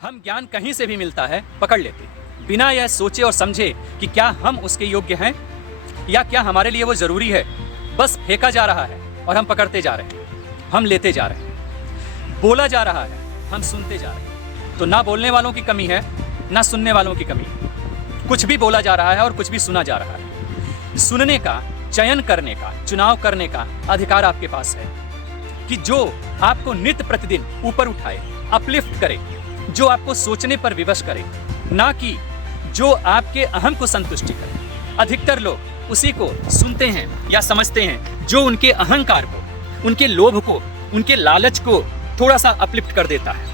हम ज्ञान कहीं से भी मिलता है पकड़ लेते हैं, बिना यह सोचे और समझे कि क्या हम उसके योग्य हैं या क्या हमारे लिए वो जरूरी है। बस फेंका जा रहा है और हम पकड़ते जा रहे हैं, हम लेते जा रहे हैं। बोला जा रहा है, हम सुनते जा रहे हैं। तो ना बोलने वालों की कमी है, ना सुनने वालों की कमी है। कुछ भी बोला जा रहा है और कुछ भी सुना जा रहा है। सुनने का, चयन करने का, चुनाव करने का अधिकार आपके पास है कि जो आपको नित्य प्रतिदिन ऊपर उठाए, अपलिफ्ट करे, जो आपको सोचने पर विवश करे, ना कि जो आपके अहम को संतुष्टि करे। अधिकतर लोग उसी को सुनते हैं या समझते हैं जो उनके अहंकार को, उनके लोभ को, उनके लालच को थोड़ा सा अपलिफ्ट कर देता है,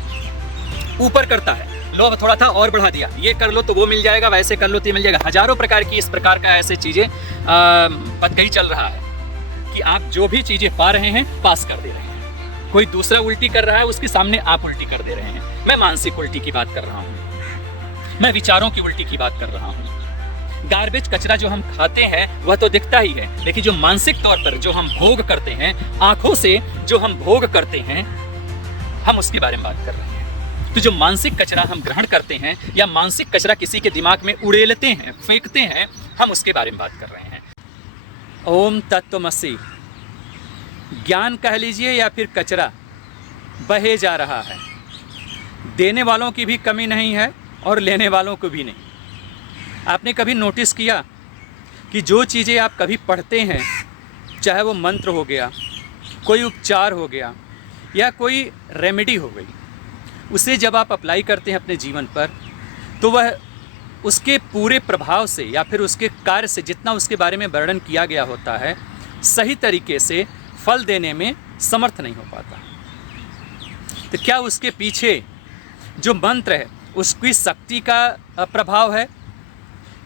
ऊपर करता है। लोभ थोड़ा था और बढ़ा दिया, ये कर लो तो वो मिल जाएगा, वैसे कर लो तो ये मिल जाएगा। हजारों प्रकार की इस प्रकार का ऐसे चीजें कहीं चल रहा है कि आप जो भी चीजें पा रहे हैं पास कर दे रहे हैं। कोई दूसरा उल्टी कर रहा है, उसके सामने आप उल्टी कर दे रहे हैं। मैं मानसिक उल्टी की बात कर रहा हूँ, मैं विचारों की उल्टी की बात कर रहा हूँ। गार्बेज, कचरा जो हम खाते हैं वह तो दिखता ही है, लेकिन जो मानसिक तौर पर जो हम भोग करते हैं, आंखों से जो हम भोग करते हैं, हम उसके बारे में बात कर रहे हैं। तो जो मानसिक कचरा हम ग्रहण करते हैं या मानसिक कचरा किसी के दिमाग में उड़ेलते हैं, फेंकते हैं, हम उसके बारे में बात कर रहे हैं। ओम तत्वमसि, ज्ञान कह लीजिए या फिर कचरा बहे जा रहा है। देने वालों की भी कमी नहीं है और लेने वालों को भी नहीं। आपने कभी नोटिस किया कि जो चीज़ें आप कभी पढ़ते हैं, चाहे वो मंत्र हो गया, कोई उपचार हो गया या कोई रेमेडी हो गई, उसे जब आप अप्लाई करते हैं अपने जीवन पर, तो वह उसके पूरे प्रभाव से या फिर उसके कार्य से, जितना उसके बारे में वर्णन किया गया होता है, सही तरीके से फल देने में समर्थ नहीं हो पाता। तो क्या उसके पीछे जो मंत्र है उसकी शक्ति का प्रभाव है,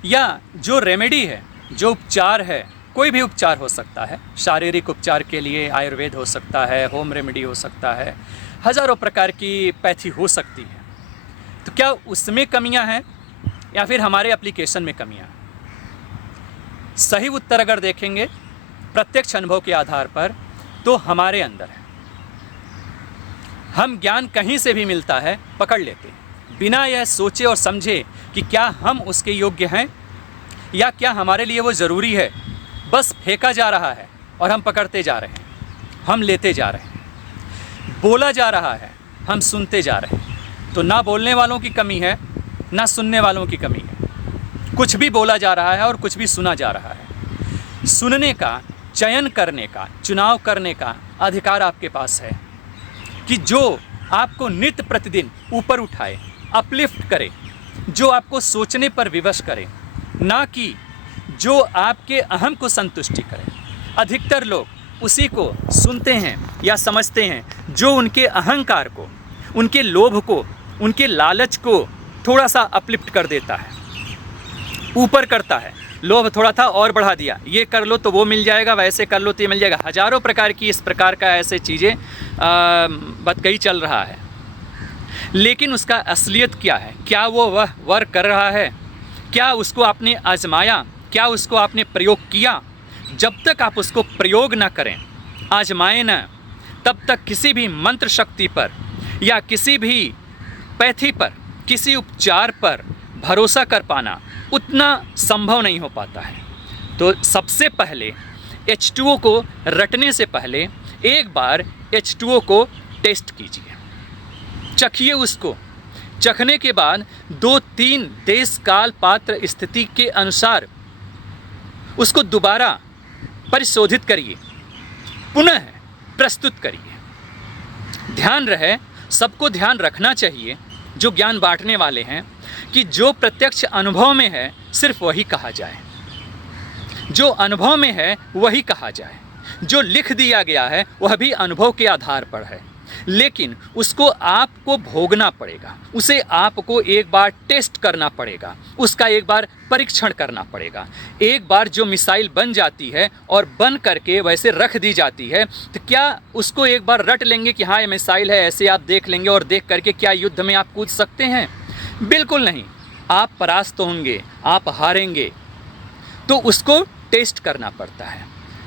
या जो रेमेडी है, जो उपचार है, कोई भी उपचार हो सकता है। शारीरिक उपचार के लिए आयुर्वेद हो सकता है, होम रेमेडी हो सकता है, हजारों प्रकार की पैथी हो सकती है। तो क्या उसमें कमियां हैं या फिर हमारे एप्लीकेशन में कमियां हैं? सही उत्तर अगर देखेंगे प्रत्यक्ष अनुभव के आधार पर, तो हमारे अंदर है। हम ज्ञान कहीं से भी मिलता है पकड़ लेते हैं, बिना यह सोचे और समझे कि क्या हम उसके योग्य हैं या क्या हमारे लिए वो ज़रूरी है। बस फेंका जा रहा है और हम पकड़ते जा रहे हैं, हम लेते जा रहे हैं। बोला जा रहा है, हम सुनते जा रहे हैं। तो ना बोलने वालों की कमी है, ना सुनने वालों की कमी है। कुछ भी बोला जा रहा है और कुछ भी सुना जा रहा है। सुनने का, चयन करने का, चुनाव करने का अधिकार आपके पास है कि जो आपको नित्य प्रतिदिन ऊपर उठाए, अपलिफ्ट करे, जो आपको सोचने पर विवश करे, ना कि जो आपके अहम को संतुष्टि करे। अधिकतर लोग उसी को सुनते हैं या समझते हैं जो उनके अहंकार को, उनके लोभ को, उनके लालच को थोड़ा सा अपलिफ्ट कर देता है, ऊपर करता है। लोभ थोड़ा था और बढ़ा दिया, ये कर लो तो वो मिल जाएगा, वैसे कर लो तो ये मिल जाएगा। हजारों प्रकार की इस प्रकार का ऐसे चीज़ें कहीं चल रहा है। लेकिन उसका असलियत क्या है? क्या वो वह वर्क कर रहा है? क्या उसको आपने आजमाया? क्या उसको आपने प्रयोग किया? जब तक आप उसको प्रयोग ना करें, आजमाएं ना, तब तक किसी भी मंत्र शक्ति पर या किसी भी पैथी पर, किसी उपचार पर भरोसा कर पाना उतना संभव नहीं हो पाता है। तो सबसे पहले H2O को रटने से पहले एक बार H2O को टेस्ट कीजिए, चखिए उसको। चखने के बाद 2-3 देश काल पात्र स्थिति के अनुसार उसको दोबारा परिशोधित करिए, पुनः प्रस्तुत करिए। ध्यान रहे, सबको ध्यान रखना चाहिए जो ज्ञान बांटने वाले हैं कि जो प्रत्यक्ष अनुभव में है सिर्फ वही कहा जाए, जो अनुभव में है वही कहा जाए। जो लिख दिया गया है वह भी अनुभव के आधार पर है, लेकिन उसको आपको भोगना पड़ेगा, उसे आपको एक बार टेस्ट करना पड़ेगा, उसका एक बार परीक्षण करना पड़ेगा। एक बार जो मिसाइल बन जाती है और बन करके वैसे रख दी जाती है, तो क्या उसको एक बार रट लेंगे कि हाँ ये मिसाइल है, ऐसे आप देख लेंगे और देख करके क्या युद्ध में आप कूद सकते हैं? बिल्कुल नहीं। आप परास्त होंगे, आप हारेंगे। तो उसको टेस्ट करना पड़ता है।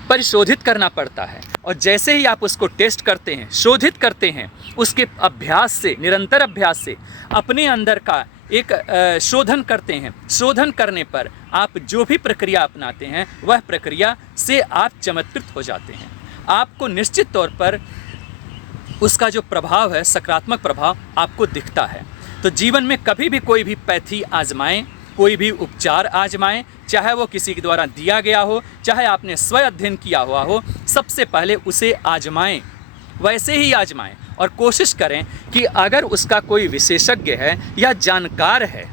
परिशोधित करना पड़ता है। और जैसे ही आप उसको टेस्ट करते हैं, शोधित करते हैं, उसके अभ्यास से, निरंतर अभ्यास से अपने अंदर का एक शोधन करते हैं। शोधन करने पर आप जो भी प्रक्रिया अपनाते हैं वह प्रक्रिया से आप चमत्कृत हो जाते हैं। आपको निश्चित तौर पर उसका जो प्रभाव है, सकारात्मक प्रभाव आपको दिखता है। तो जीवन में कभी भी कोई भी पैथी आजमाएं, कोई भी उपचार आजमाएं, चाहे वो किसी के द्वारा दिया गया हो, चाहे आपने स्वयं अध्ययन किया हुआ हो, सबसे पहले उसे आजमाएं, वैसे ही आजमाएं और कोशिश करें कि अगर उसका कोई विशेषज्ञ है या जानकार है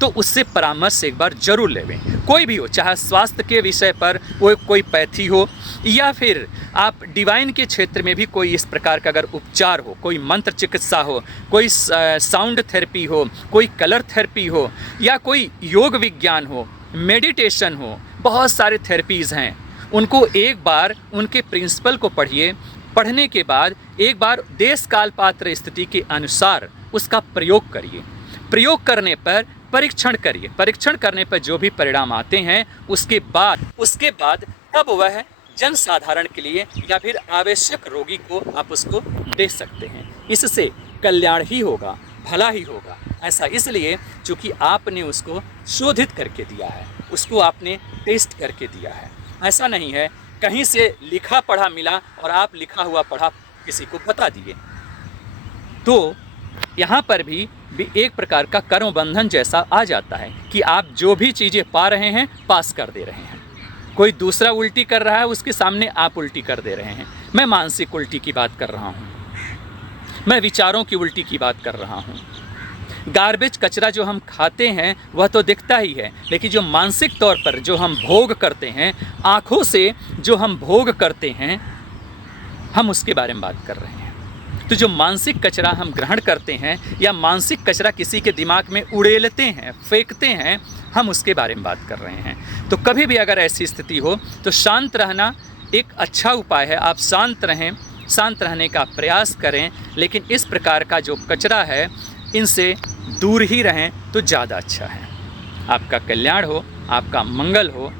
तो उससे परामर्श एक बार जरूर लेवें। कोई भी हो, चाहे स्वास्थ्य के विषय पर वो कोई पैथी हो या फिर आप डिवाइन के क्षेत्र में भी कोई इस प्रकार का अगर उपचार हो, कोई मंत्र चिकित्सा हो, कोई साउंड थेरेपी हो, कोई कलर थेरेपी हो या कोई योग विज्ञान हो, मेडिटेशन हो, बहुत सारे थेरेपीज़ हैं। उनको एक बार उनके प्रिंसिपल को पढ़िए, पढ़ने के बाद एक बार देश काल पात्र स्थिति के अनुसार उसका प्रयोग करिए। प्रयोग करने पर परीक्षण करिए। परीक्षण करने पर जो भी परिणाम आते हैं उसके बाद तब वह जन साधारण के लिए या फिर आवश्यक रोगी को आप उसको दे सकते हैं। इससे कल्याण ही होगा, भला ही होगा। ऐसा इसलिए क्योंकि आपने उसको शोधित करके दिया है, उसको आपने टेस्ट करके दिया है। ऐसा नहीं है कहीं से लिखा पढ़ा मिला और आप लिखा हुआ पढ़ा किसी को बता दिए। तो यहाँ पर भी एक प्रकार का कर्म बंधन जैसा आ जाता है कि आप जो भी चीज़ें पा रहे हैं पास कर दे रहे हैं। कोई दूसरा उल्टी कर रहा है, उसके सामने आप उल्टी कर दे रहे हैं। मैं मानसिक उल्टी की बात कर रहा हूँ, मैं विचारों की उल्टी की बात कर रहा हूँ। गार्बेज कचरा जो हम खाते हैं वह तो दिखता ही है, लेकिन जो मानसिक तौर पर जो हम भोग करते हैं, आँखों से जो हम भोग करते हैं, हम उसके बारे में बात कर रहे हैं। तो जो मानसिक कचरा हम ग्रहण करते हैं या मानसिक कचरा किसी के दिमाग में उड़ेलते हैं, फेंकते हैं, हम उसके बारे में बात कर रहे हैं। तो कभी भी अगर ऐसी स्थिति हो तो शांत रहना एक अच्छा उपाय है। आप शांत रहें, शांत रहने का प्रयास करें, लेकिन इस प्रकार का जो कचरा है इनसे दूर ही रहें तो ज़्यादा अच्छा है। आपका कल्याण हो, आपका मंगल हो।